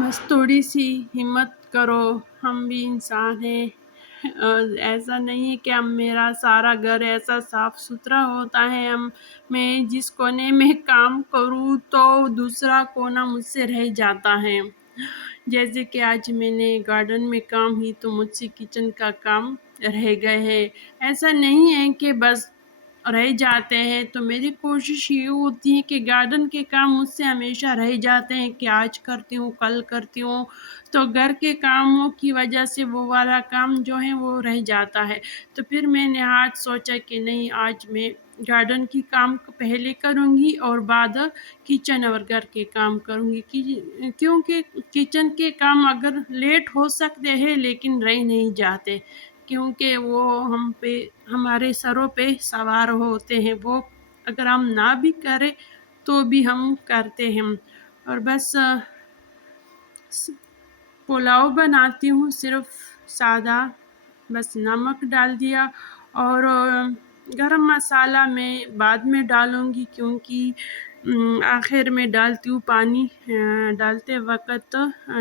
بس تھوڑی سی ہمت کرو، ہم بھی انسان ہیں۔ ایسا نہیں ہے کہ میرا سارا گھر ایسا صاف ستھرا ہوتا ہے، میں جس کونے میں کام کروں تو دوسرا کونا مجھ سے رہ جاتا ہے۔ جیسے کہ آج میں نے گارڈن میں کام ہی تو مجھ سے کچن کا کام رہ گئے ہے۔ ایسا نہیں ہے کہ بس رہ جاتے ہیں، تو میری کوشش یہ ہوتی ہے کہ گارڈن کے کام مجھ سے ہمیشہ رہ جاتے ہیں کہ آج کرتی ہوں کل کرتی ہوں، تو گھر کے کاموں کی وجہ سے وہ والا کام جو ہے وہ رہ جاتا ہے۔ تو پھر میں نے آج سوچا کہ نہیں، آج میں گارڈن کی کام پہلے کروں گی اور بعد کچن اور گھر کے کام کروں گی، کیونکہ کچن کے کام اگر لیٹ ہو سکتے ہیں لیکن رہ نہیں جاتے، کیونکہ وہ ہمارے سروں پہ سوار ہوتے ہیں، وہ اگر ہم نہ بھی کریں تو بھی ہم کرتے ہیں۔ اور بس پلاؤ بناتی ہوں صرف سادہ، بس نمک ڈال دیا اور گرم مسالہ میں بعد میں ڈالوں گی، کیونکہ آخر میں ڈالتی ہوں، پانی ڈالتے وقت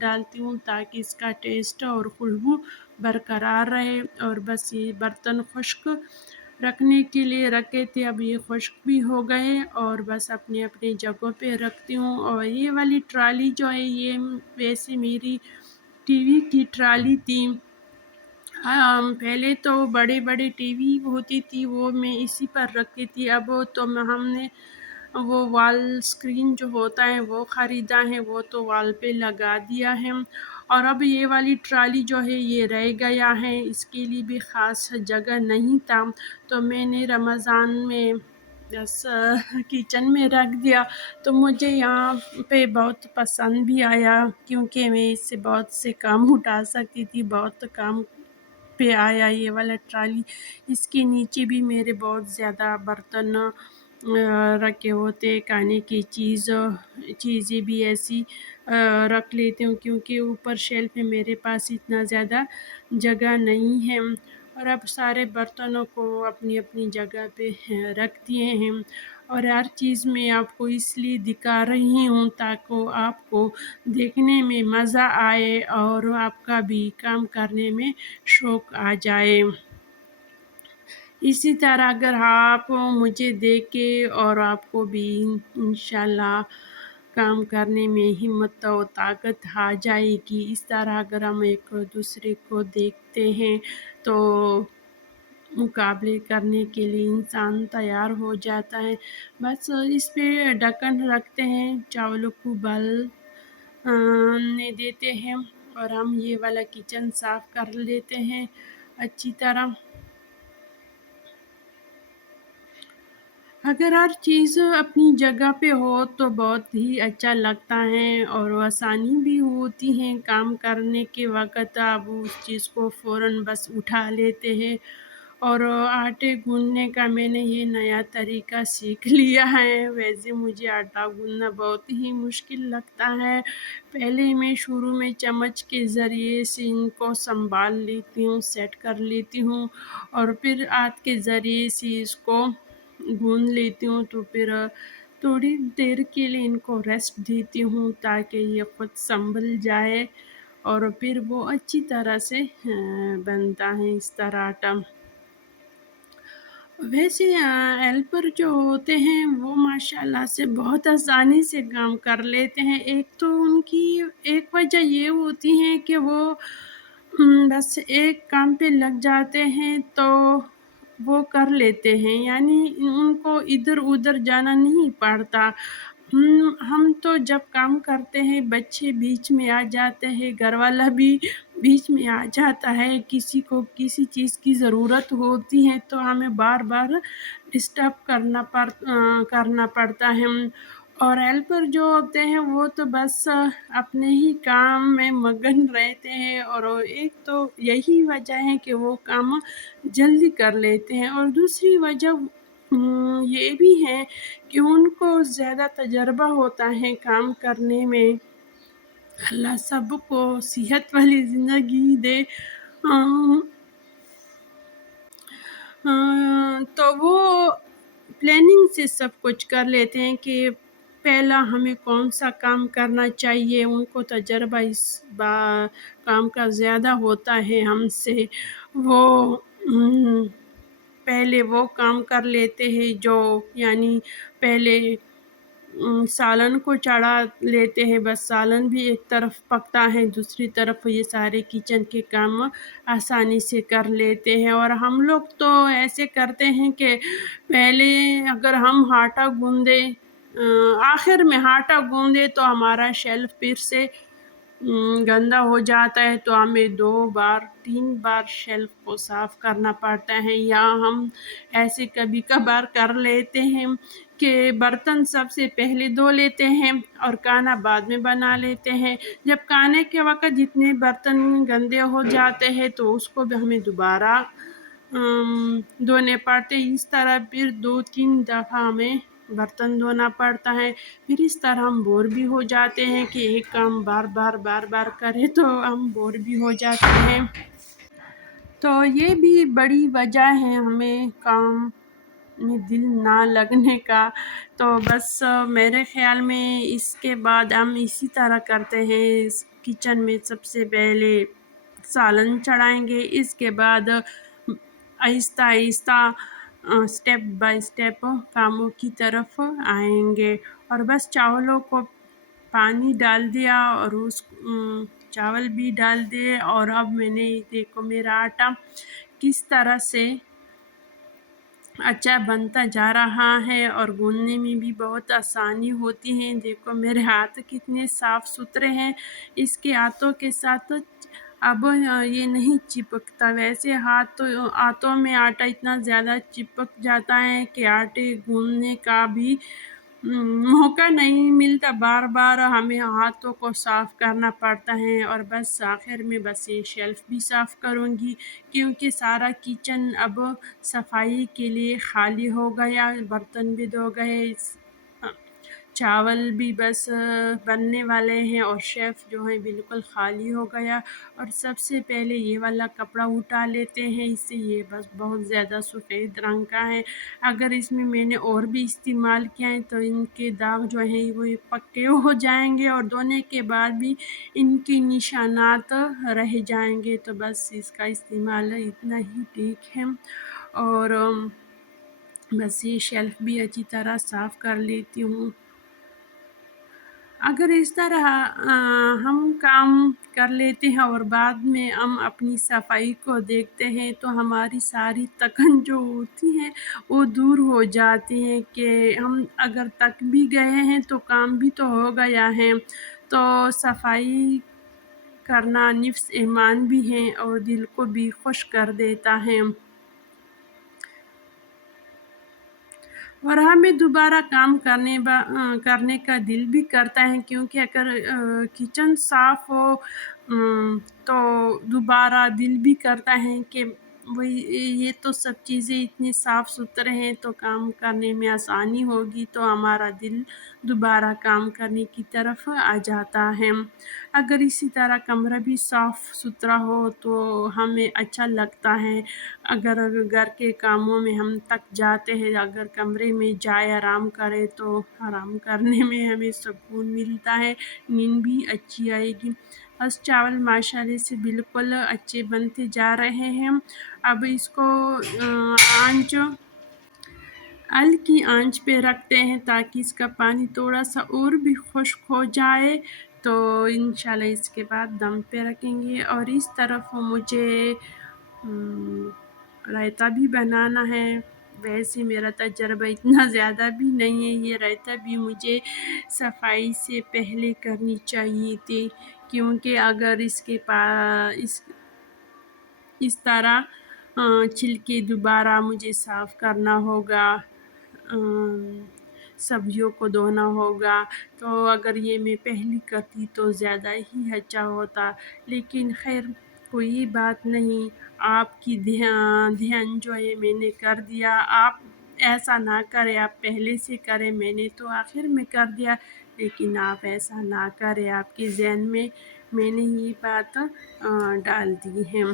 ڈالتی ہوں تاکہ اس کا ٹیسٹ اور خوشبو برقرار رہے۔ اور بس یہ برتن خشک رکھنے کے لیے رکھے تھے، اب یہ خشک بھی ہو گئے اور بس اپنی اپنی جگہوں پہ رکھتی ہوں۔ اور یہ والی ٹرالی جو ہے یہ ویسے میری ٹی وی کی ٹرالی تھی۔ پہلے تو بڑے بڑے ٹی وی ہوتی تھی، وہ میں اسی پر رکھتی تھی، اب تو ہم نے وہ وال اسکرین جو ہوتا ہے وہ خریدا ہے، وہ تو وال پہ لگا دیا ہے۔ اور اب یہ والی ٹرالی جو ہے یہ رہ گیا ہے، اس کے لیے بھی خاص جگہ نہیں تھا، تو میں نے رمضان میں بس کچن میں رکھ دیا، تو مجھے یہاں پہ بہت پسند بھی آیا، کیونکہ میں اس سے بہت سے کام اٹھا سکتی تھی، بہت کام پہ آیا یہ والا ٹرالی۔ اس کے نیچے بھی میرے بہت زیادہ برتن رکھے ہوتے، کھانے کی چیزیں بھی ایسی رکھ لیتی ہوں، کیونکہ اوپر شیلف میں میرے پاس اتنا زیادہ جگہ نہیں ہے۔ اور اب سارے برتنوں کو اپنی اپنی جگہ پہ رکھ دیے ہیں، اور ہر چیز میں آپ کو اس لیے دکھا رہی ہوں تاکہ آپ کو دیکھنے میں مزہ آئے اور آپ کا بھی کام کرنے میں شوق آ جائے۔ اسی طرح اگر آپ مجھے دیکھے اور آپ کو بھی انشاءاللہ کام کرنے میں ہمت و طاقت آ جائے گی، اس طرح اگر ہم ایک دوسرے کو دیکھتے ہیں تو مقابلے کرنے کے لیے انسان تیار ہو جاتا ہے۔ بس اس پہ ڈھکن رکھتے ہیں، چاولوں کو نے دیتے ہیں اور ہم یہ والا کچن صاف کر لیتے ہیں اچھی طرح۔ اگر ہر چیز اپنی جگہ پہ ہو تو بہت ہی اچھا لگتا ہے اور آسانی بھی ہوتی ہے کام کرنے کے وقت، اب اس چیز کو فوراً بس اٹھا لیتے ہیں۔ اور آٹے گوندنے کا میں نے یہ نیا طریقہ سیکھ لیا ہے، ویسے مجھے آٹا گوندنا بہت ہی مشکل لگتا ہے۔ پہلے میں شروع میں چمچ کے ذریعے سے ان کو سنبھال لیتی ہوں، سیٹ کر لیتی ہوں، اور پھر ہاتھ کے ذریعے سے اس کو گوند لیتی ہوں، تو پھر تھوڑی دیر کے لیے ان کو ریسٹ دیتی ہوں تاکہ یہ خود سنبھل جائے، اور پھر وہ اچھی طرح سے بنتا ہے اس طرح آٹا۔ ویسے ہیلپر جو ہوتے ہیں وہ ماشاءاللہ سے بہت آسانی سے کام کر لیتے ہیں۔ ایک تو ان کی ایک وجہ یہ ہوتی ہے کہ وہ بس ایک کام پہ لگ جاتے ہیں تو وہ کر لیتے ہیں، یعنی ان کو ادھر ادھر جانا نہیں پڑتا۔ ہم تو جب کام کرتے ہیں بچے بیچ میں آ جاتے ہیں، گھر والا بھی بیچ میں آ جاتا ہے، کسی کو کسی چیز کی ضرورت ہوتی ہے تو ہمیں بار بار ڈسٹرب کرنا پڑتا ہے۔ اور ہیلپر جو ہوتے ہیں وہ تو بس اپنے ہی کام میں مگن رہتے ہیں، اور ایک تو یہی وجہ ہے کہ وہ کام جلدی کر لیتے ہیں، اور دوسری وجہ یہ بھی ہے کہ ان کو زیادہ تجربہ ہوتا ہے کام کرنے میں۔ اللہ سب کو صحت والی زندگی دے، تو وہ پلاننگ سے سب کچھ کر لیتے ہیں کہ پہلا ہمیں کون سا کام کرنا چاہیے، ان کو تجربہ اس کام کا زیادہ ہوتا ہے ہم سے، وہ پہلے وہ کام کر لیتے ہیں جو یعنی پہلے سالن کو چڑھا لیتے ہیں، بس سالن بھی ایک طرف پکتا ہے، دوسری طرف یہ سارے کچن کے کام آسانی سے کر لیتے ہیں۔ اور ہم لوگ تو ایسے کرتے ہیں کہ پہلے اگر ہم آٹا گوندے، آخر میں آٹا گوندے تو ہمارا شیلف پھر سے گندا ہو جاتا ہے، تو ہمیں 2 بار 3 بار شیلف کو صاف کرنا پڑتا ہے۔ یا ہم ایسے کبھی کبھار کر لیتے ہیں کہ برتن سب سے پہلے دھو لیتے ہیں اور کھانا بعد میں بنا لیتے ہیں۔ جب کھانے کے وقت جتنے برتن گندے ہو جاتے ہیں تو اس کو بھی ہمیں دوبارہ دھونے پڑتے ہیں۔ اس طرح پھر 2 3 دفعہ ہمیں برتن دھونا پڑتا ہے۔ پھر اس طرح ہم بور بھی ہو جاتے ہیں کہ ایک کام بار بار کرے تو ہم بور بھی ہو جاتے ہیں۔ تو یہ بھی بڑی وجہ ہے ہمیں کام میں دل نہ لگنے کا۔ تو بس میرے خیال میں اس کے بعد ہم اسی طرح کرتے ہیں، کچن میں سب سے پہلے سالن چڑھائیں گے، اس کے بعد آہستہ آہستہ اسٹیپ بائی اسٹیپ کاموں کی طرف آئیں گے۔ اور بس چاولوں کو پانی ڈال دیا اور اس چاول بھی ڈال دیے، اور اب میں نے دیکھو میرا آٹا کس طرح سے اچھا بنتا جا رہا ہے اور گوندنے میں بھی بہت آسانی ہوتی ہے۔ دیکھو میرے ہاتھ کتنے صاف ستھرے ہیں، اس کے ہاتھوں کے ساتھ اب یہ نہیں چپکتا، ویسے ہاتھوں میں آٹا اتنا زیادہ چپک جاتا ہے کہ آٹے گوندنے کا بھی موقع نہیں ملتا، بار بار ہمیں ہاتھوں کو صاف کرنا پڑتا ہے۔ اور بس آخر میں بس یہ شیلف بھی صاف کروں گی کیونکہ سارا کچن اب صفائی کے لیے خالی ہو گیا، برتن بھی دھو گئے، چاول بھی بس بننے والے ہیں اور شیلف جو ہے بالکل خالی ہو گیا۔ اور سب سے پہلے یہ والا کپڑا اٹھا لیتے ہیں، اس سے یہ بس بہت زیادہ سفید رنگ کا ہے، اگر اس میں نے اور بھی استعمال کیا ہے تو ان کے داغ جو ہیں وہ پکے ہو جائیں گے اور دھونے کے بعد بھی ان کی نشانات رہ جائیں گے۔ تو بس اس کا استعمال اتنا ہی ٹھیک ہے۔ اور بس یہ شیلف بھی اچھی طرح صاف کر لیتی ہوں۔ اگر اس طرح ہم کام کر لیتے ہیں اور بعد میں ہم اپنی صفائی کو دیکھتے ہیں تو ہماری ساری تھکن جو ہوتی ہے وہ دور ہو جاتی ہے کہ ہم اگر تک بھی گئے ہیں تو کام بھی تو ہو گیا ہے۔ تو صفائی کرنا نفس ایمان بھی ہے اور دل کو بھی خوش کر دیتا ہے، اور ہمیں دوبارہ کام کرنے کا دل بھی کرتا ہے، کیونکہ اگر کچن صاف ہو تو دوبارہ دل بھی کرتا ہے کہ یہ تو سب چیزیں اتنی صاف ستھرے ہیں تو کام کرنے میں آسانی ہوگی، تو ہمارا دل دوبارہ کام کرنے کی طرف آ جاتا ہے۔ اگر اسی طرح کمرہ بھی صاف ستھرا ہو تو ہمیں اچھا لگتا ہے۔ اگر گھر کے کاموں میں ہم تک جاتے ہیں، اگر کمرے میں جائے آرام کرے تو آرام کرنے میں ہمیں سکون ملتا ہے، نیند بھی اچھی آئے گی۔ بس چاول ماشاءاللہ سے بالکل اچھے بنتے جا رہے ہیں۔ اب اس کو ہلکی آنچ پہ رکھتے ہیں تاکہ اس کا پانی تھوڑا سا اور بھی خشک ہو جائے، تو انشاءاللہ اس کے بعد دم پہ رکھیں گے۔ اور اس طرف مجھے رائتا بھی بنانا ہے، ویسے میرا تجربہ اتنا زیادہ بھی نہیں ہے، یہ رائتا بھی مجھے صفائی سے پہلے کرنی چاہیے تھی، کیونکہ اگر اس طرح چھلکے دوبارہ مجھے صاف کرنا ہوگا، سبزیوں کو دھونا ہوگا، تو اگر یہ میں پہلی کرتی تو زیادہ ہی اچھا ہوتا، لیکن خیر کوئی بات نہیں، آپ کی دھیان جو ہے میں نے کر دیا۔ آپ ایسا نہ کریں، آپ پہلے سے کریں، میں نے تو آخر میں کر دیا، لیکن آپ ایسا نہ کریں، آپ کے ذہن میں نے یہ بات ڈال دی ہے۔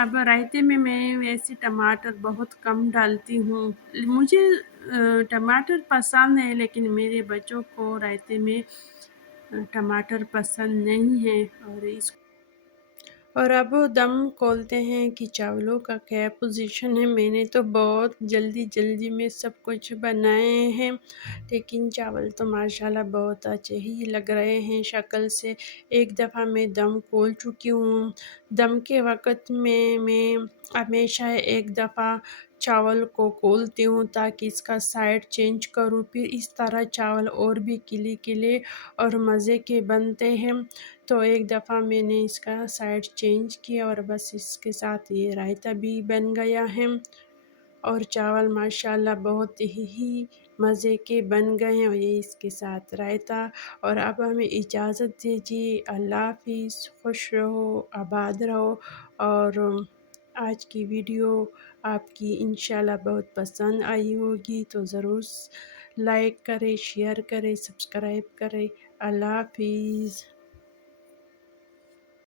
اب رائتے میں میں ویسے ٹماٹر بہت کم ڈالتی ہوں. مجھے ٹماٹر پسند ہے، لیکن میرے بچوں کو رائتے میں ٹماٹر پسند نہیں ہے. اور اب دم کھولتے ہیں کہ چاولوں کا کیا پوزیشن ہے. میں نے تو بہت جلدی جلدی میں سب کچھ بنائے ہیں، لیکن چاول تو ماشاءاللہ بہت اچھے ہی لگ رہے ہیں شکل سے. ایک دفعہ میں دم کھول چکی ہوں. دم کے وقت میں ہمیشہ ایک دفعہ چاول کو کھولتی ہوں تاکہ اس کا سائڈ چینج کروں. پھر اس طرح چاول اور بھی کھلے کھلے اور مزے کے بنتے ہیں. تو ایک دفعہ میں نے اس کا سائڈ چینج کیا اور بس اس کے ساتھ یہ رائتا بھی بن گیا ہے. اور چاول ماشاءاللہ بہت ہی مزے کے بن گئے ہیں، اور یہ اس کے ساتھ رائتا. اور اب ہمیں اجازت دیجیے. اللہ حافظ. خوش رہو، آباد رہو. اور آج کی ویڈیو آپ کی انشاءاللہ بہت پسند آئی ہوگی، تو ضرور لائک کریں، شیئر کریں، سبسکرائب کریں. اللہ حافظ.